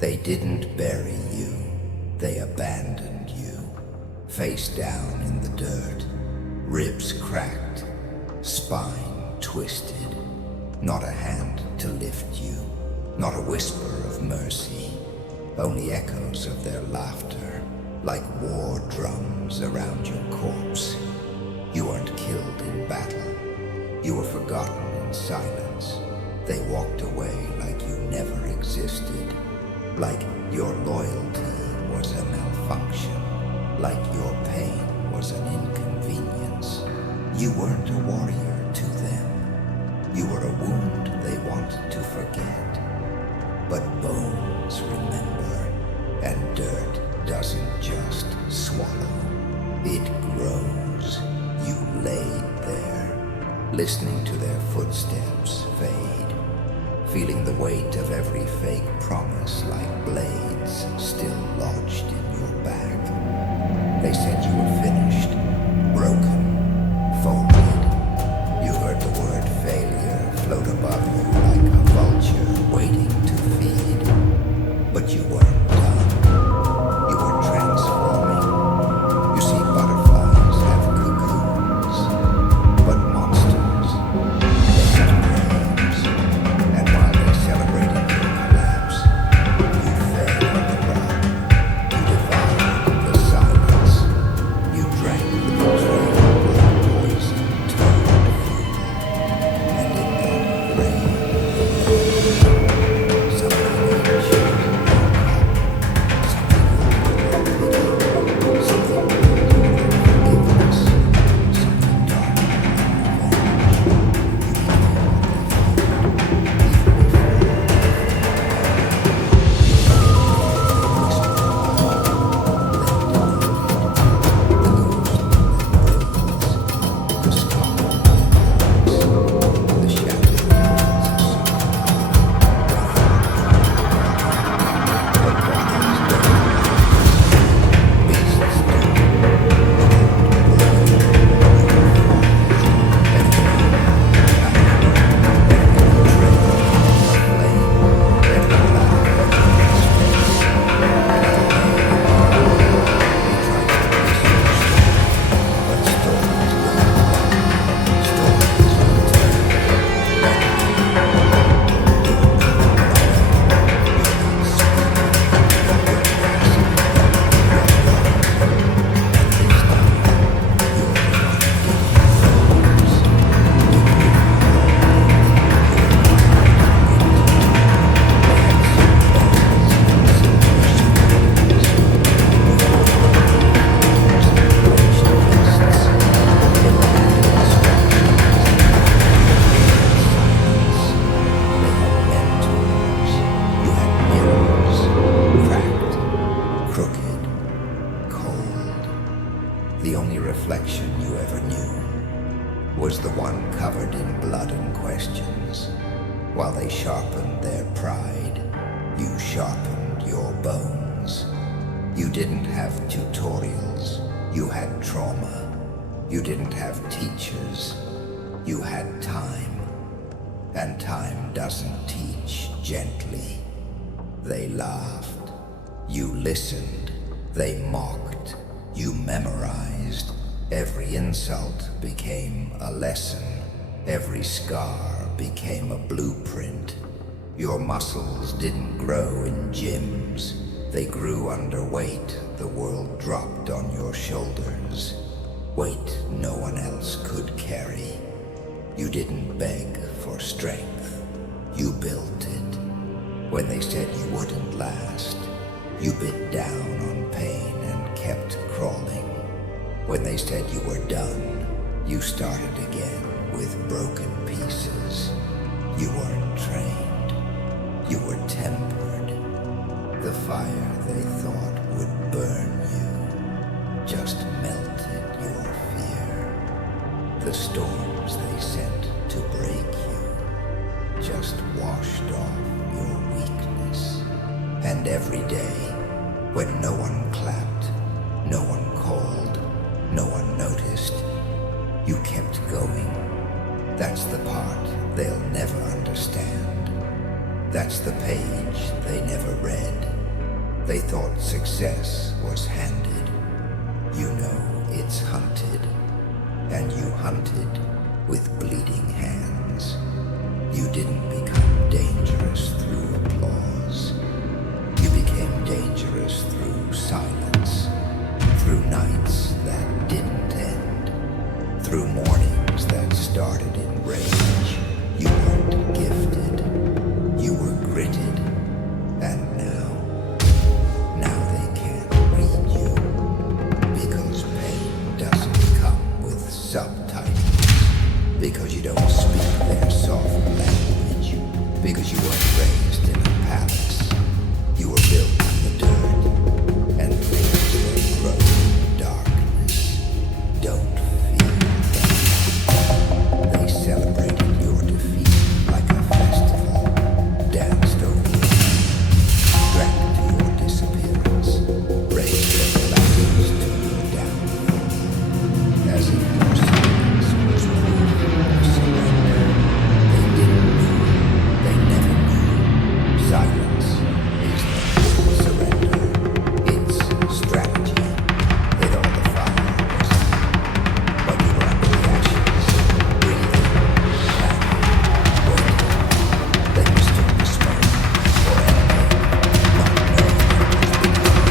They didn't bury you, they abandoned you, face down in the dirt, ribs cracked, spine twisted, not a hand to lift you, not a whisper of mercy, only echoes of their laughter, like war drums around your corpse. You weren't killed in battle, you were forgotten in silence. They walked away like you never existed, like your loyalty was a malfunction, like your pain was an inconvenience. You weren't a warrior to them. You were a wound they wanted to forget. But bones remember, and dirt doesn't just swallow. It grows. You laid there, listening to their footsteps fade, feeling the weight of every fake promise like blades still lodged in your back. They said you were finished, broken, folded. You heard the word failure float above you like a vulture waiting to feed. But you weren't done. You were transforming. You see, butterflies have cocoons, but monsters, they have graves. And while they celebrated your collapse, you fed on the rock. You devoured the silence. You drank the betrayal like poison turned fuel. And in that grave, something ancient, something older, something forgiveness, something darker than the only reflection you ever knew was the one covered in blood and questions. While they sharpened their pride, you sharpened your bones. You didn't have tutorials, you had trauma. You didn't have teachers, you had time. And time doesn't teach gently. They laughed, you listened, they mocked. You memorized. Every insult became a lesson. Every scar became a blueprint. Your muscles didn't grow in gyms. They grew under weight. The world dropped on your shoulders. Weight no one else could carry. You didn't beg for strength. You built it. When they said you wouldn't last, you bit down on pain and kept crawling. When they said you were done, you started again with broken pieces. You weren't trained. You were tempered. The fire they thought would burn you just melted your fear. The storms they sent to break you just washed off your weakness. And every day, when no one clapped, no one called, no one noticed, you kept going. That's the part they'll never understand. That's the page they never read. They thought success was handed. You know it's hunted, and you hunted with bleeding hands. You didn't become dangerous through applause. You became dangerous through silence, through nights that didn't end, through mornings that started in rage. You weren't gifted, you were gritted, and now they can't read you, because pain doesn't come with subtitles, because you don't speak their soft language, because you weren't raised in a palace. You were built in the dirt, and things that grow in darkness don't feel right. They celebrated your defeat like a festival, danced over you, drank to your disappearance, raised their glasses to your downfall, as if your silence was proof of surrender. They didn't know, they never knew. Silence is not surrender, it's strategy. They thought the fire was out, but you were under the ashes, breathing, planning, waiting. They mistook the smoke for enemy, not knowing it was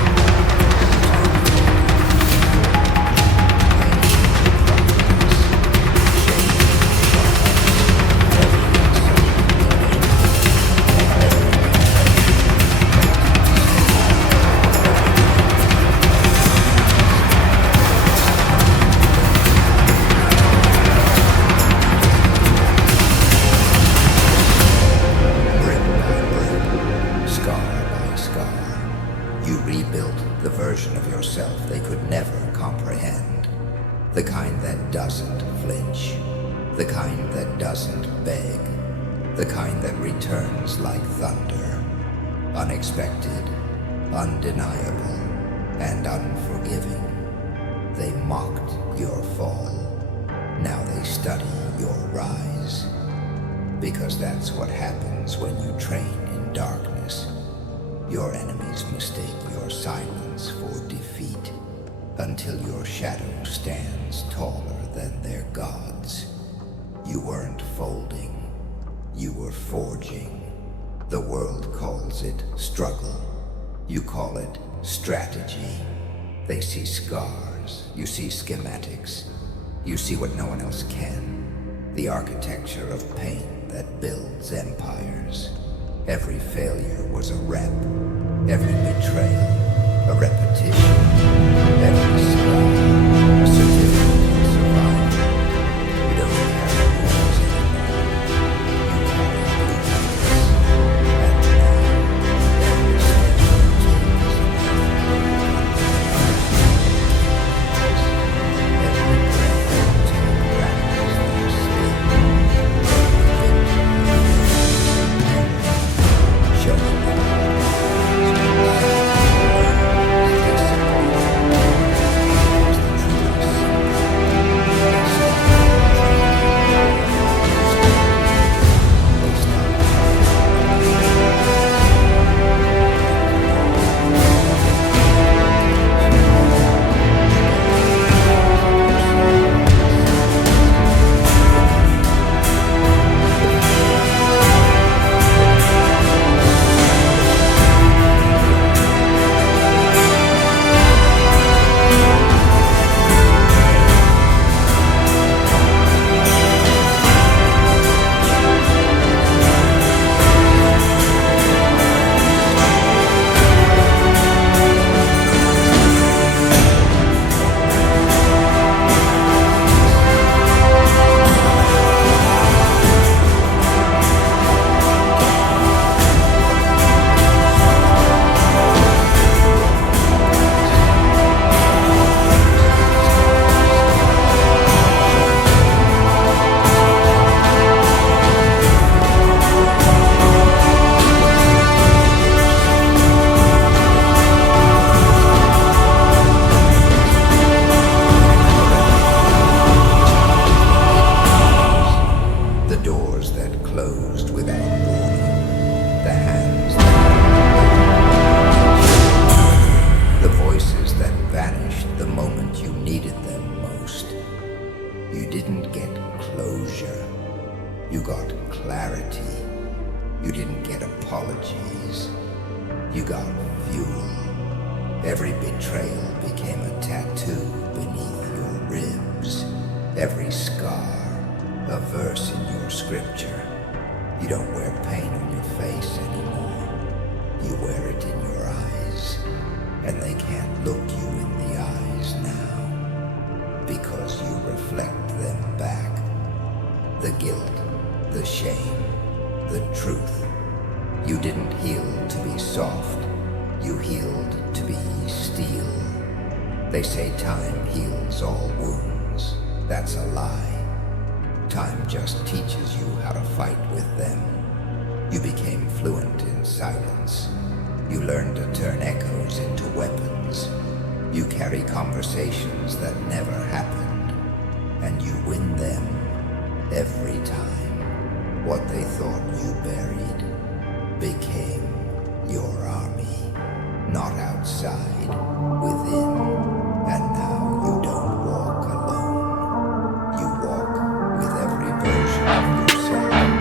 brick by brick, scar by scar. You rebuilt the version of yourself they could never comprehend. The kind that doesn't flinch. The kind that doesn't beg. The kind that returns like thunder. Unexpected, undeniable, and unforgiving. They mocked your fall. Now they study your rise. Because that's what happens when you train in darkness. Your enemies mistake your silence for defeat, until your shadow stands taller than their gods. You weren't folding, you were forging. The world calls it struggle. You call it strategy. They see scars, you see schematics. You see what no one else can. The architecture of pain that builds empires. Every failure was a rep. Every betrayal, a repetition. Every scar, a certificate of survival. You don't carry wars anymore. You carry blueprints. And now, every step you take is an every breath you take rattles their skin. Showing them You got fuel. Every betrayal became a tattoo beneath your ribs. Every scar, a verse in your scripture. You don't wear paint on your face anymore. You wear it in your eyes. And they can't look you in the eyes now, because you reflect them back. The guilt, the shame, the truth. You didn't heal to be soft. You healed to be steel. They say time heals all wounds. That's a lie. Time just teaches you how to fight with them. You became fluent in silence. You learned to turn echoes into weapons. You carry conversations that never happened, and you win them every time. What they thought you buried became your army, not outside, within. And now you don't walk alone. You walk with every version of yourself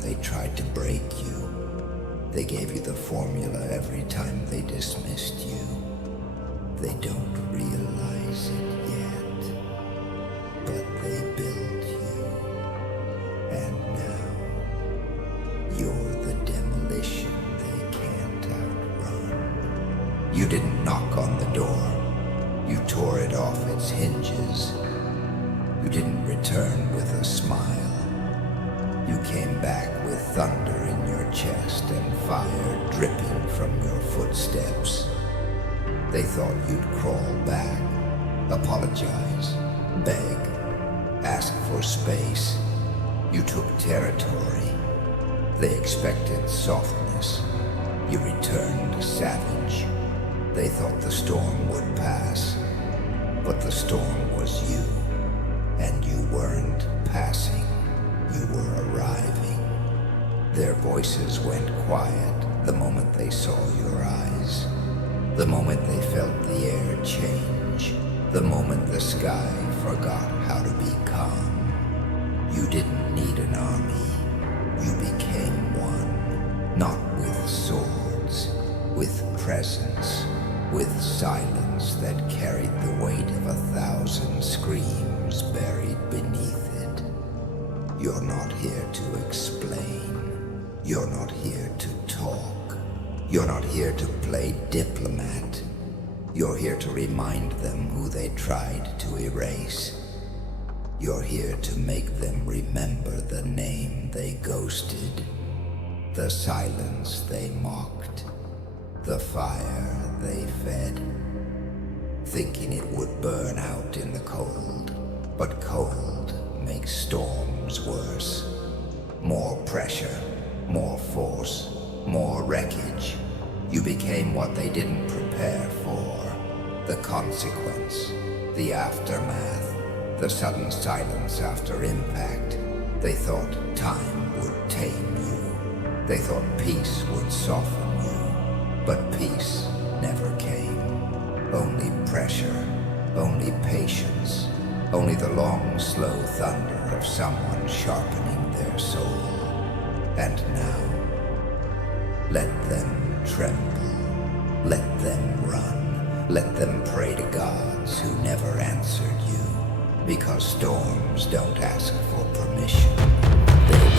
they tried to kill. They gave you the formula every time they dismissed you. They don't realize it yet, but they built you. And now, you're the demolition they can't outrun. You didn't knock on the door. You tore it off its hinges. You didn't return with a smile. You came back with thunder in your chest and fire dripping from your footsteps. They thought you'd crawl back, apologize, beg, ask for space. You took territory. They expected softness. You returned savage. They thought the storm would pass, but the storm was you, and you weren't passing. You were arriving. Their voices went quiet the moment they saw your eyes, the moment they felt the air change, the moment the sky forgot how to be calm. You didn't need an army. You became one, not with swords, with presence, with silence that carried the weight of 1,000 screams. storms buried beneath it. You're not here to explain. You're not here to talk. You're not here to play diplomat. You're here to remind them who they tried to erase. You're here to make them remember the name they ghosted, the silence they mocked, the fire they fed, thinking it would burn out in the cold. But cold makes storms worse. More pressure, more force, more wreckage. You became what they didn't prepare for. The consequence, the aftermath, the sudden silence after impact. They thought time would tame you. They thought peace would soften you. But peace never came. Only pressure, only patience, only the long, slow thunder of someone sharpening their soul. And now, let them tremble, let them run, let them pray to gods who never answered you, because storms don't ask for permission. They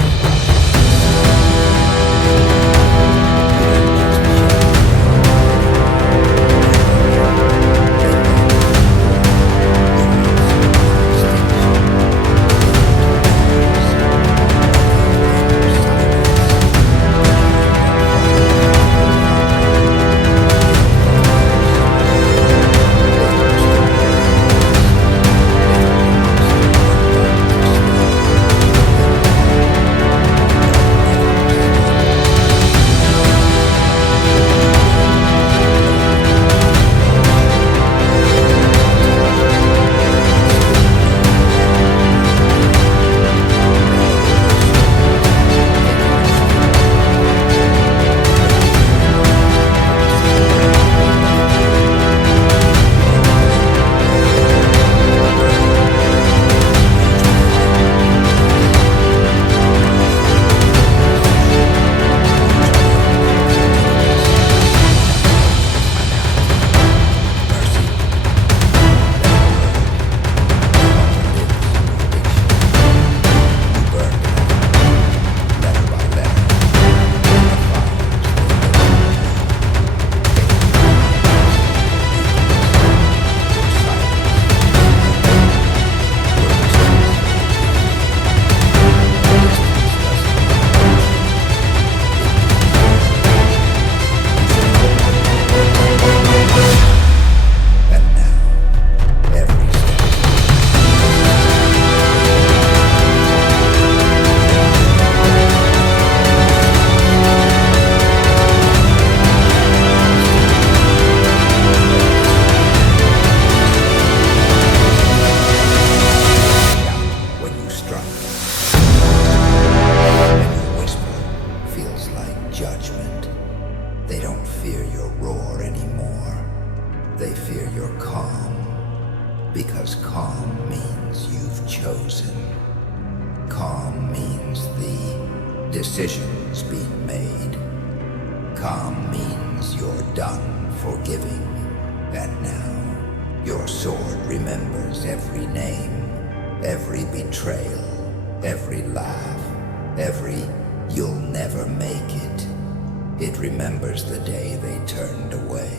judgment. They don't fear your roar anymore. They fear your calm, because calm means you've chosen. Calm means the decision's been made. Calm means you're done forgiving. And now, your sword remembers every name, every betrayal, every laugh, every "you'll never make it." It remembers the day they turned away.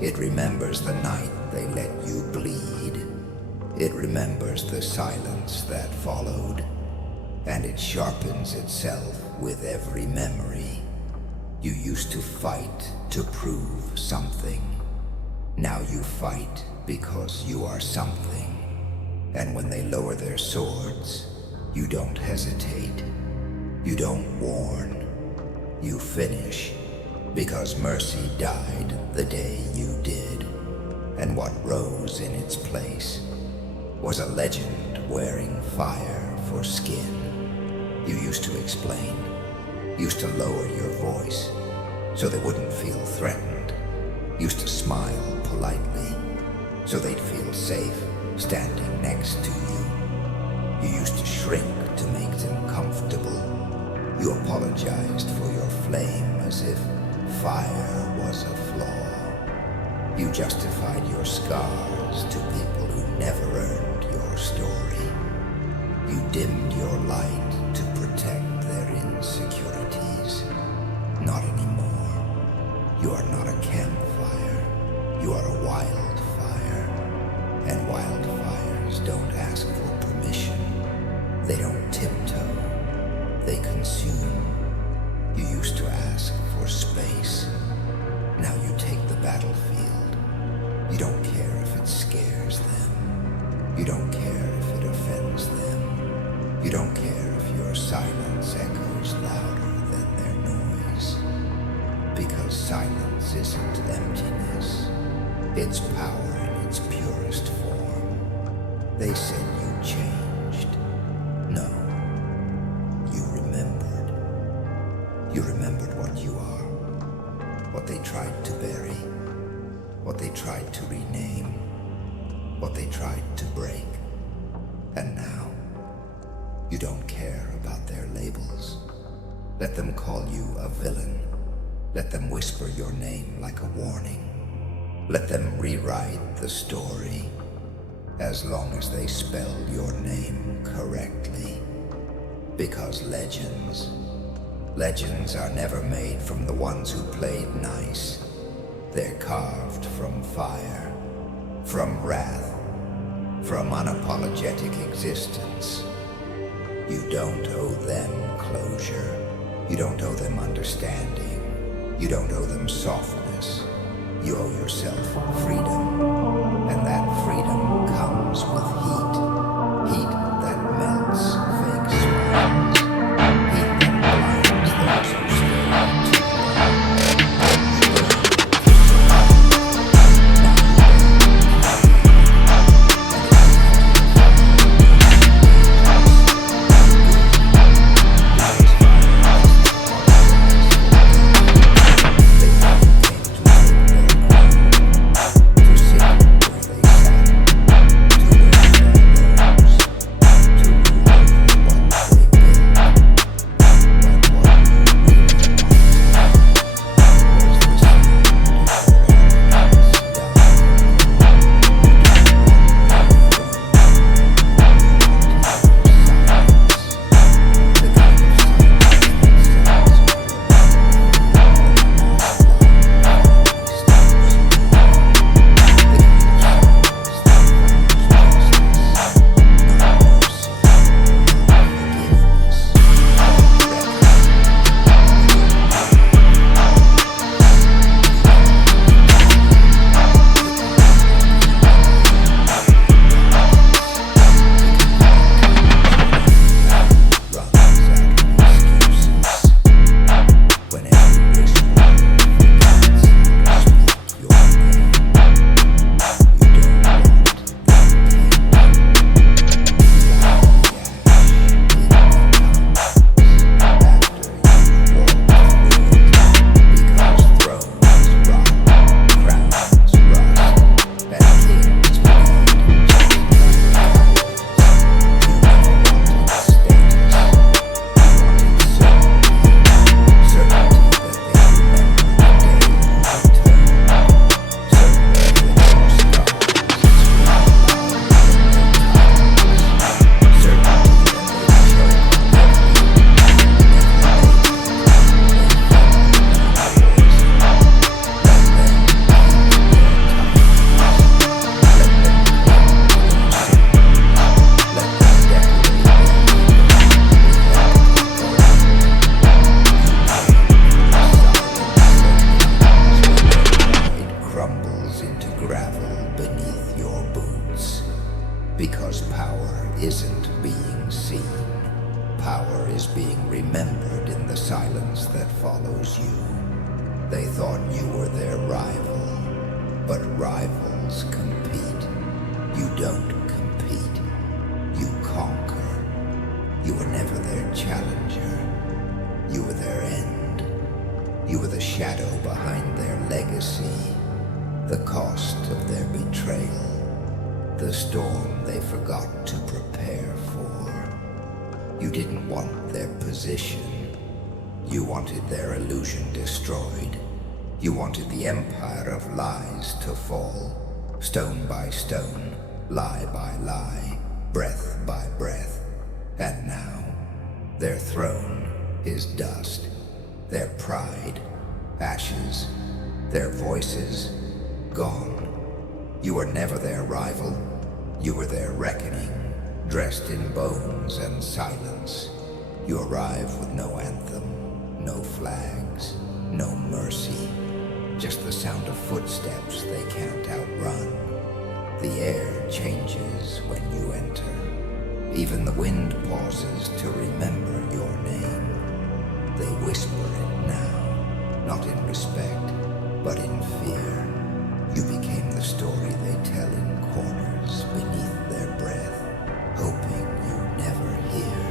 It remembers the night they let you bleed. It remembers the silence that followed. And it sharpens itself with every memory. You used to fight to prove something. Now you fight because you are something. And when they lower their swords, you don't hesitate. You don't warn. You finish, because mercy died the day you did. And what rose in its place was a legend wearing fire for skin. You used to explain, used to lower your voice so they wouldn't feel threatened, used to smile politely so they'd feel safe standing next to you. You used to shrink to make them comfortable. You apologized for your flame as if fire was a flaw. You justified your scars to people who never earned your your story. You dimmed your light to protect their insecurities. Not anymore. You are not a campfire. You are a wildfire. And wildfires don't ask for permission. They don't tiptoe. They consume. You used to ask for space. Now you take the battlefield. You don't care if it scares them. You don't care if it offends them. You don't care if your silence echoes louder than their noise. Because silence isn't emptiness. It's power in its purest form. They said you changed. No. You remembered. You remembered what you are. What they tried to bury. What they tried to rename. What they tried to break. And now, you don't care about their labels. Let them call you a villain. Let them whisper your name like a warning. Let them rewrite the story, as long as they spell your name correctly. Because legends are never made from the ones who played nice. They're carved from fire, from wrath, from unapologetic existence. You don't owe them closure. You don't owe them understanding. You don't owe them softness. You owe yourself freedom. And that freedom comes with heat. Heat that melts fake smiles. Heat that blinds those who stare too Because power isn't being seen. Power is being remembered in the silence that follows you. They thought you were their rival, but rivals compete. You don't compete. You conquer. You were never their challenger. You were their end. You were the shadow behind their legacy, the cost of their betrayal. The storm they forgot to prepare for. You didn't want their position. You wanted their illusion destroyed. You wanted the empire of lies to fall, stone by stone, lie by lie, breath by breath. And now, their throne is dust, their pride, ashes, their voices, gone. You were never their rival, you were their reckoning, dressed in bones and silence. You arrive with no anthem, no flags, no mercy, just the sound of footsteps they can't outrun. The air changes when you enter. Even the wind pauses to remember your name. They whisper it now, not in respect, but in fear. You became the story they tell in corners beneath their breath, hoping you never hear.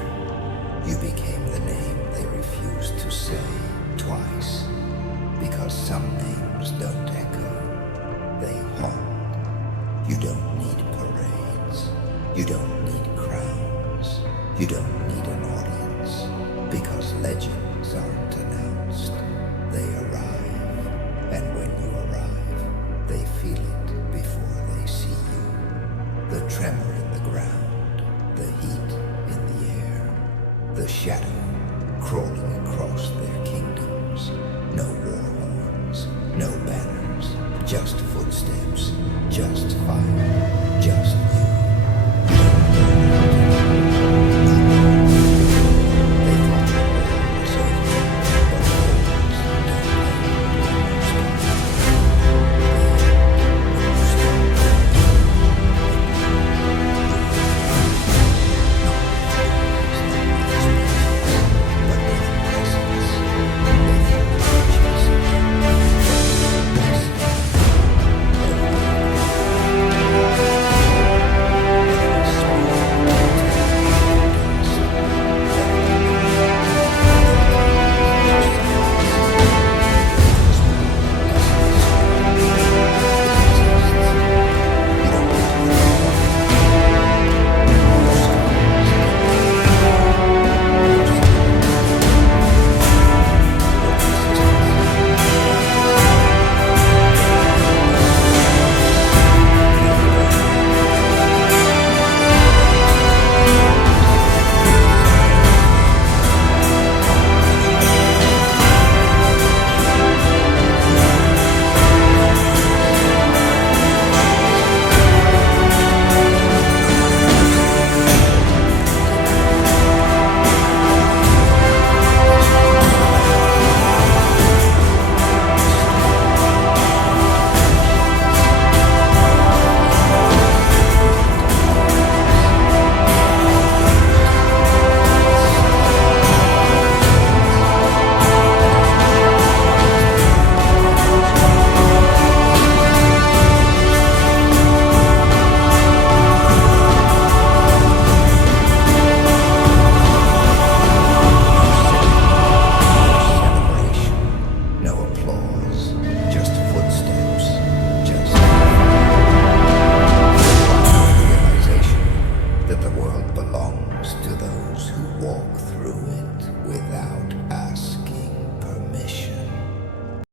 You became the name they refuse to say twice, because some names don't echo, they haunt. You don't need parades, you don't need crowns, you don't need an audience, because legends aren't announced, they arrive, and when you arrive, they feel it before they see you. The tremor in the ground, the heat in the air, the shadow crawling across their kingdoms. No warhorns, no banners, just